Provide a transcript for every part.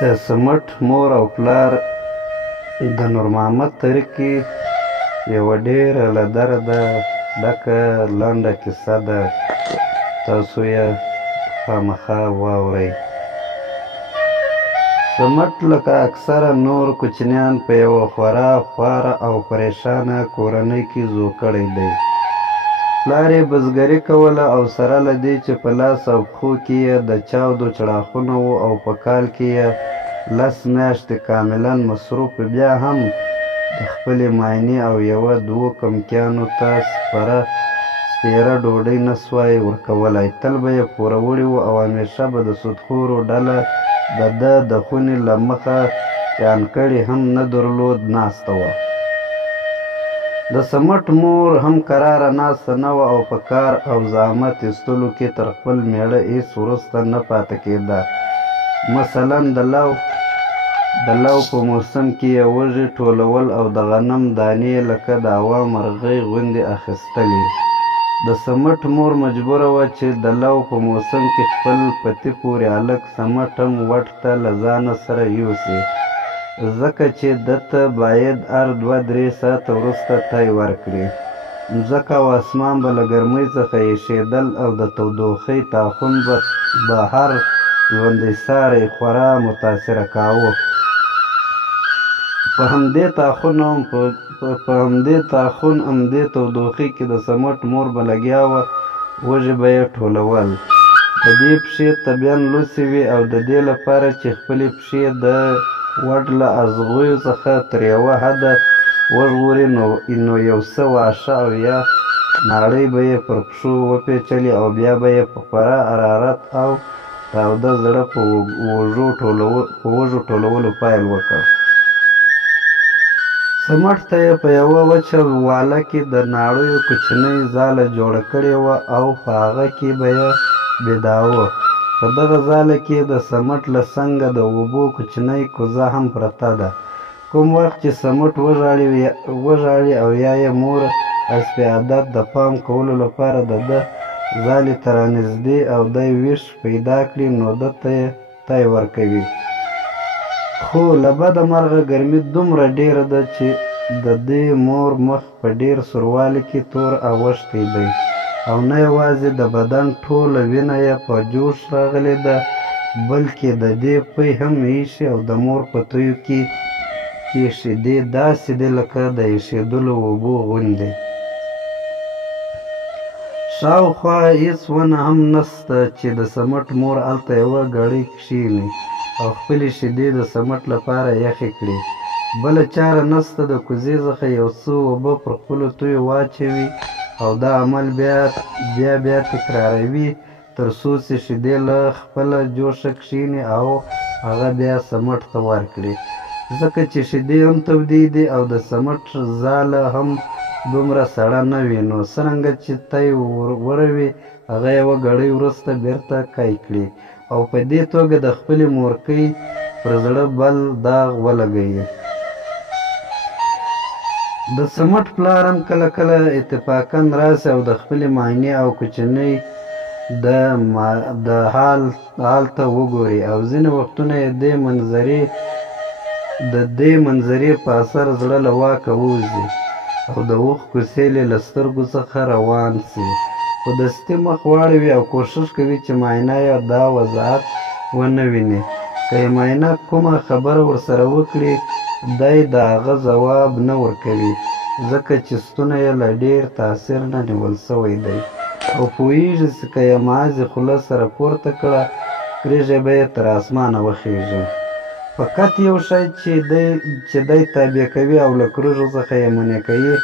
د سمټ مور او پلار د نور محمد ترکي یوه ډېره له درده ډکه لنډه کیسه ده، تاسو یې خامخا واورئ. سمټ لکه اکثره نور کوچنیان په یوه خورا خواره او پریشانه کورنۍ کې زوږ کړی دی. پلار یې بزګري کوله او سره له دې چې په لاس او پښو کې یې د چاودو چړاخونه وو او په کال کې یې 10 میاشتې کاملا مصروف، بیا هم د خپلې ماینې او یوه 2 کمکیانو ته سپېره ډوډۍ نه سوای ورکولی. تل به یې پوروړي وو او همیشه به د سودخورو ډله د ده د خونې له مخه چې انکړې هم نه درلود ناسته وه. د سمټ مور هم قراره ناسته نه وه او په کار او زحمت ایستلو کې تر خپل مېړه هېڅ وروسته نه پاتې کېده. مثلاً د لو په موسم کې یې وږي ټولول او د غنم دانې لکه د هوا مرغۍ غوندې اخیستلې. د سمټ مور مجبوره وه چې د لو په موسم کې خپل پتي پورې هلک سمټ هم وټ ته له ځانه سره یوسي، ځکه چې ده ته باید هر 2-3 ساعته وروسته تی ورکړي. مځکه او اسمان به له ګرمۍ څخه ایشېدل او د تودوخې تاخون به هر ژوندی ساری خورا متاثره کاوه. په همدې تاخون همدې تودوخې کې د سمټ مور به لګیا وه، وږي به یې ټولول. د دې پښې طبعاً لوڅې وې او د دې لپاره چې خپلې پښې د وډ له ازغیو څخه تر یوه حده وژغوري نو یو څه واښه او یا ناړۍ به یې پر پښو وپیچلې او بیا به یې په خورا حرارت او تاوده زړه په وږو ټولولو پیل وکړ. سمټ ته یې په یوه وچه واله کې د ناړیو کوچنۍ ځاله جوړه کړې وه او په هغه کې به یې بېداوه. په دغه ځاله کې د سمټ له څنګه د اوبو کوچنۍ کوزه هم پرته ده. کوم وخت چې سمټ وژاړي او یا یې مور حسب عادت د پام کولو لپاره د ده ځالې ته رانږدې او دی ویښ پیدا کړي نو ده ته یې تی ورکوي. خو له بده مرغه ګرمي دومره ډېره ده چې د دې مور مخ په ډېر سوروالي کې تور اوښتی دی او نه یوازې د بدن ټوله وینه یې په جوش راغلې ده بلکې د دې پی هم ایښي او د مور په تیو کې شیدې داسې دي لکه د ایشېدلو اوبو غوندې. شاوخوا هېڅ ونه هم نسته چې د سمټ مور هلته یوه ګړۍ کښېني او خپلې شیدې د سمټ لپاره یخې کړي. بله چاره نسته، د کوزې څخه یو څه اوبه پر خپلو تیو واچوي او دا عمل بیا تکراروي تر څو چې شیدې له خپله جوشه کښېني او هغه بیا سمټ ته ورکړي. ځکه چې شیدې هم تودې دي او د سمټ ځاله هم دومره سړه نه وي نو څرنګه چې تی وروي هغه یوه ګړۍ وروسته بیرته کای کړي او په دې توګه د خپلې مورکۍ پر زړه بل داغ ولګوي. د سمټ پلار هم کله کله اتفاقاً راسي او د خپلې ماینې او کوچنۍ د حال ته وګوري او ځینې وختونه یې د دې منظرې په اثر زړه له واکه ووځي او د اوښکو سیل یې له سترګو څخه روان سي، خو دستي مخ واړوي او کوښښ کوي چې معاینه یې دا وضاحت ونه ویني. که یې معاینه کومه خبره ورسره وکړي دی د هغه ځواب نه ورکوي ځکه چې ستونی یې له ډېر تاثیر نه نیول سوی دی او پوهېږي چې که یې محضې خوله سره پورته کړه کریږې به یې تر اسمانه وخیژي. فقط یو شی چې دی تابع کوي او له کریږو څخه یې منع کوي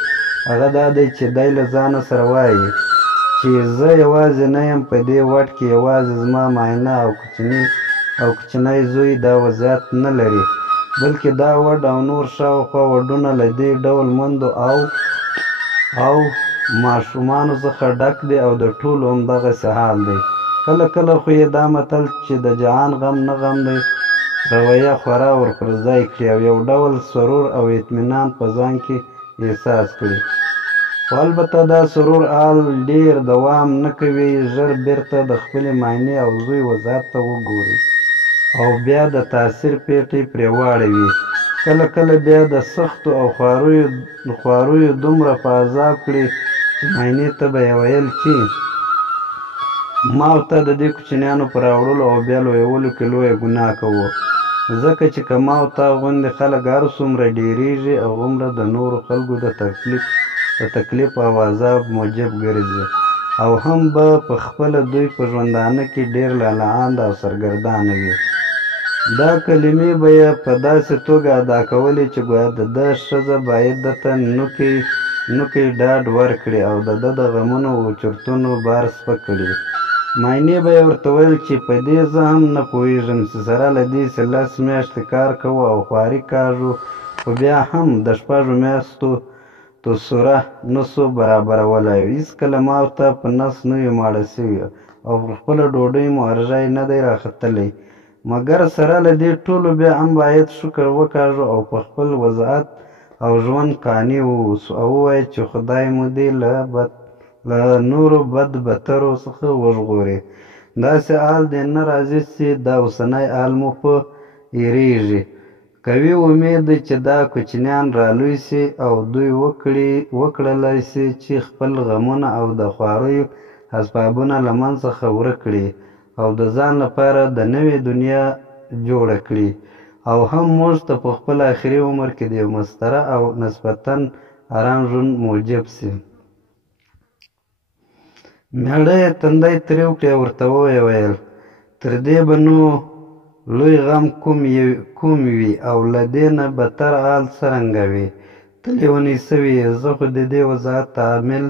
هغه دا دی چې دی له ځانه سره وایي چې زه یوازې نه یم په دې وډ کې، یوازې زما معاینه او کوچنی زوی دا وضعیت نه لري بلکې دا وډ او نور شاوخوا وډونه له دې ډول مندو او ماشومانو څخه ډک دی او د ټولو همدغسې حال دی. کله کله خو یې دا متل چې د جهان غم نه غم دی رویه خورا ورپر ځای کړي او یو ډول سرور او اطمینان په ځان کې احساس کړي. خو البته دا سرور حال ډېر دوام نه کوي، ژر بیرته د خپلې معاینې او زوی وضعیت ته وګوري او بیا د تاثیر پیټی پرې واړوي. کله کله بیا د سختو او خواریو دومره په عذاب کړي چې معاینې ته به یې ویل چې ما او ته د دې کوچنیانو په راوړلو او بیا لویولو کې لویه ګناه کوو، ځکه چې که ما او تا غوندې خلک هر څومره ډېرېږي هغومره د نورو خلکو د تکلیف او عذاب موجب ګرځي او هم به په خپله دوی په ژوندانه کې ډېر لالهانده او سرګردانه وي. دا کلمې به یې په داسې توګه ادا کولې چې ګویا د ده ښځه باید ده ته نوکی ډاډ ورکړي او د ده د غمونو او چورتونو بار سپک کړي. معاینې به یې ورته ویل چې په دې زه هم نه پوهېږم چې سره له دې چې 10 میاشتې کار کوو او خواري کاږو، خو بیا هم د 6 میاشتو توسره نه سو برابرولی. هېڅکله ما او ته په نس نه یو ماړه سوي او پر خپله ډوډۍ مو ارژی نه دی راختلی، مګر سره له دې ټولو بیا هم باید شکر وکاږو او په خپل وضعیت او ژوند قانع واوسو او ووایو چې خدای مو دې له نورو بدبترو څخه وژغوري. داسې حال دې نه راځي چې دا اوسنی حال مو په هېرېږي. قوي امید دی چې دا کوچنیان رالوی سي او دوی وکړلی سي چې خپل غمونه او د خواریو اسبابونه له منځ څخه ورک کړي او د ځان لپاره د نوې دنیا جوړه کړي او هم موږ ته په خپل آخري عمر کې د یو مستره او نسبتاً ارام ژوند موجب سي. مېړه یې تندی تریو کړی او ورته ویې ویل تر دې به نو لوی غم کوم وي او له دې نه بدتر حال څرنګه وي. ته لیونی سوي یې، زه خو د دې وضعیت تعامل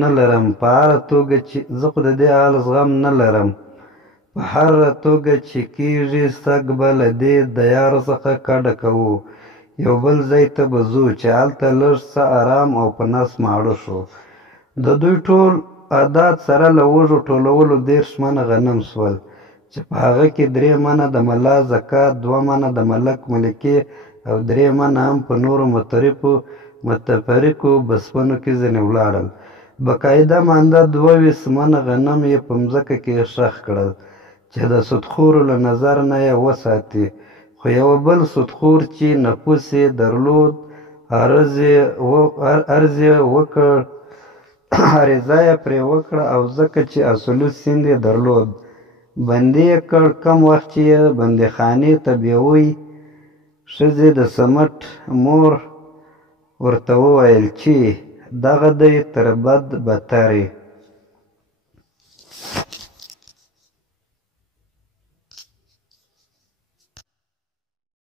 نه لرم په هره توګه چې زه خو د دې حال زغم نه لرم. په هره توګه چې کېږي سږ به له دې دیارو څخه کډه کوو، یو بل ځای ته به ځو چې هلته لږ څه ارام او په نس ماړه شو. د دوی ټول عادات سره له وږو ټولولو 30 منه غنم سول چې په هغه کې 3 منه د ملا زکات، 2 منه د ملک ملکې او 3 منه هم په نورو متفرقو بسپنو کې ځینې ولاړل. بقاعده مانده 22 منه غنم یې په مځکه کې ښخ کړل چې د سودخورو له نظر نه یې وساتي، خو یو بل سودخور چې نفوس یې درلود عرض یې وکړ، عریضه یې پرې وکړه او ځکه چې اصولي سند یې درلود بندي یې کړ. کم وخت چې یې بندیخانې ته بیوی، ښځې د سمټ مور ورته وویل چې دغه دی تر بد بدترې